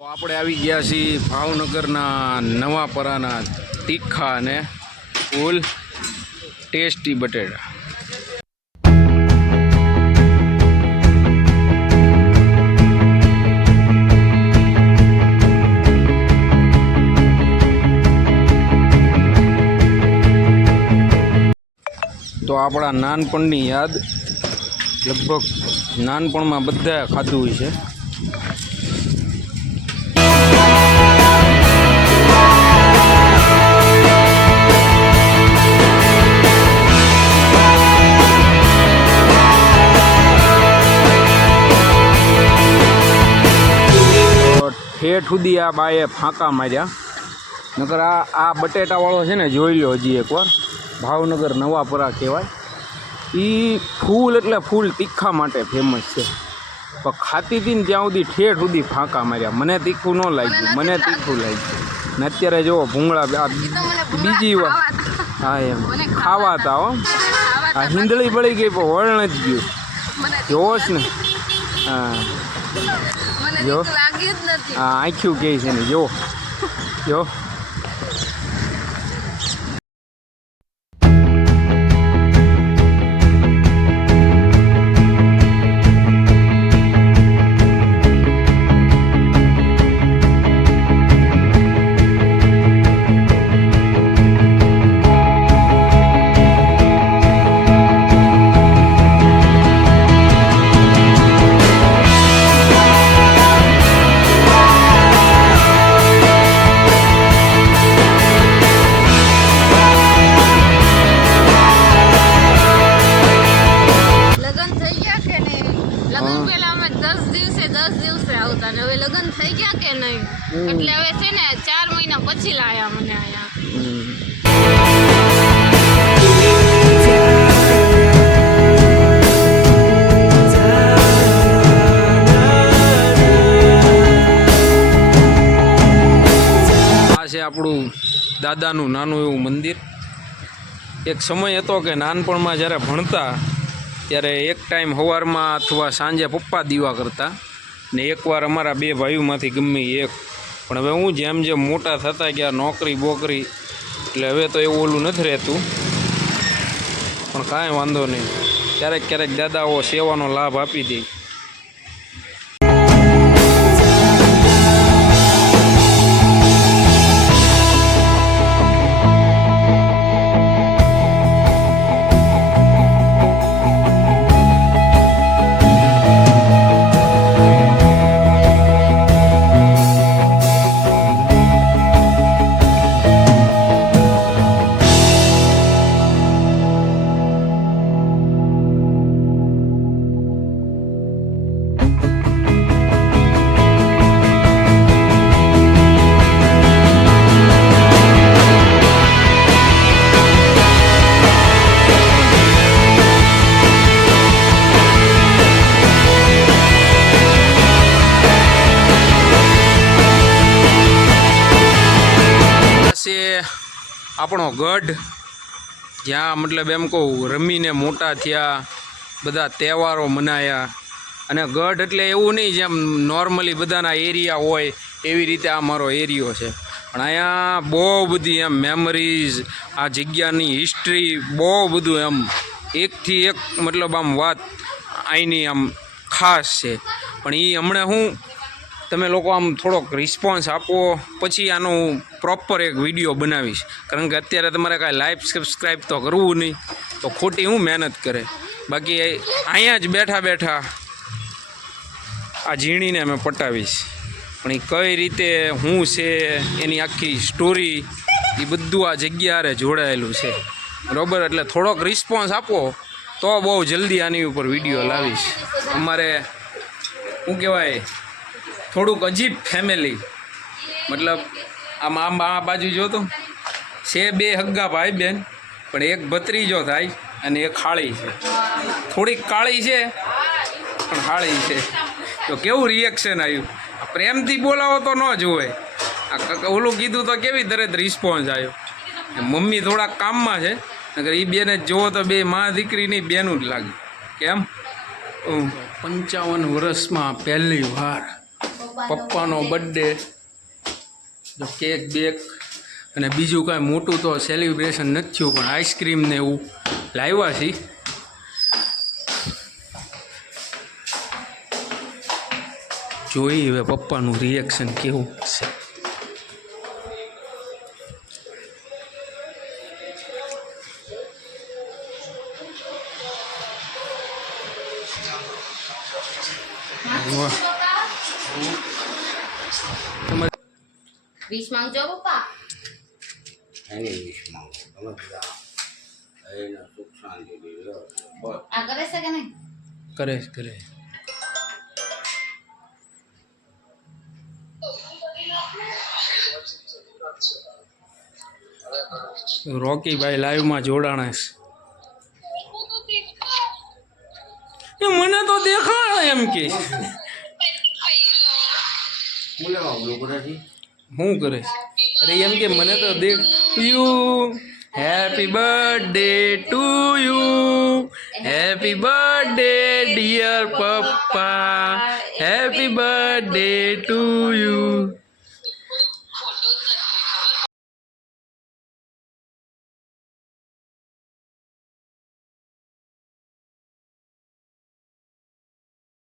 તો આપણે આવી ગયા છીએ ભાવનગરના નવાપરાના તીખા અને ફૂલ ટેસ્ટી બટેટા. તો આપણા નાનપણની યાદ લગભગ નાનપણમાં બધાએ ખાધું હોય છે. ઠેઠ સુધી આ બાએ ફાંકા માર્યા. નકર આ બટેટાવાળો છે ને, જોઈ લો હજી એકવાર. ભાવનગર નવાપરા કહેવાય. એ ફૂલ એટલે ફૂલ તીખા માટે ફેમસ છે. પણ ખાતી હતી ને ત્યાં સુધી ઠેઠ સુધી ફાંકા માર્યા. મને તીખું ન લાગ્યું, મને તીખું લાગ્યું. ને અત્યારે જુઓ ભૂંગળા બીજી વાર. હા એમ ખાવા હતા હો. આ હિંદળી બળી ગઈ પણ વળણ જ ગયું. જોવો જ ને. હા જો હા આંખ્યું કહે છે ને. જો જો લગન થઈ ગયા કે નહીં, એટલે હવે છે ને 4 મહિના પછી લાયા મને અહીંયા. આ છે આપણું દાદાનું નાનું એવું મંદિર. એક સમય હતો કે નાનપણમાં જ્યારે ભણતા ત્યારે એક ટાઈમ સવારમાં અથવા સાંજે પપ્પા દીવા કરતા ને એકવાર અમારા 2 ભાઈઓમાંથી ગમે એક. પણ હવે હું જેમ જેમ મોટા થતા ગયા, નોકરી બોકરી, એટલે હવે તો એવું ઓલું નથી રહેતું. પણ કાંઈ વાંધો નહીં, ક્યારેક ક્યારેક દાદાઓ સેવાનો લાભ આપી દે. આપણો ગઢ, જ્યાં મતલબ એમ કહું રમીને મોટા થયા, બધા તહેવારો મનાયા. અને ગઢ એટલે એવું નહીં જેમ નોર્મલી બધાના એરિયા હોય એવી રીતે આ મારો એરિયો છે. પણ અહીંયા બહુ બધી એમ મેમરીઝ, આ જગ્યાની હિસ્ટ્રી, બહુ બધું એમ એકથી એક મતલબ આમ વાત અહીંની આમ ખાસ છે. પણ એ હમણાં હું તમે લોકો આમ થોડોક રિસ્પોન્સ આપો, પછી આનું પ્રોપર એક વિડીયો બનાવીશ. કારણ કે અત્યારે તમારે કાંઈ લાઈક સબસ્ક્રાઈબ તો કરવું નહીં, તો ખોટી હું મહેનત કરે. બાકી અહીંયા જ બેઠા બેઠા આ ઝીણીને અમે પટાવીશ. પણ એ કઈ રીતે શું છે એની આખી સ્ટોરી, એ બધું આ જગ્યાએ જોડાયેલું છે. બરાબર, એટલે થોડોક રિસ્પોન્સ આપો તો બહુ જલ્દી આની ઉપર વિડીયો લાવીશ. અમારે શું કહેવાય, થોડુંક અજીબ ફેમિલી, મતલબ આમ આ બાજુ જોતો છે 2 હગ્ગા ભાઈ બહેન, પણ એક ભત્રીજો થાય અને એક ખાળી છે. થોડીક કાળી છે પણ ખાળી છે. તો કેવું રિએક્શન આવ્યું. પ્રેમથી બોલાવો તો ન જોવે. આ ઓલું કીધું તો કેવી તરત રિસ્પોન્સ આવ્યો. મમ્મી થોડાક કામમાં છે, નકર એ બેને જોવો તો 2 માં દીકરીની બેનું જ લાગે. કેમ 55 વર્ષમાં પહેલી વાર પપ્પાનો બર્થડે તો કેક બેક અને બીજું કાંઈ મોટું તો સેલિબ્રેશન નથી થયું, પણ આઈસ્ક્રીમ ને એવું લાવ્યા છીએ. જોઈ હવે પપ્પાનું રિએક્શન કેવું છે. વાહ. તમારે 20 માંગજો પપ્પા. એની વિશ માંગો તમે બધા એને સુખ શાંતિ દીધો બસ. આ કરે છે કે નહીં? કરે છે, કરે છે. રોકીભાઈ લાઈવમાં જોડાણા છે. એ મને તો દેખાય એમ કે હું લેવા બ્લોગરાથી શું કરે છે? અરે એમ કે મને તો દેખ you happy birthday to you, happy birthday dear પપ્પા, હેપી બર્થડે ટુ યુ.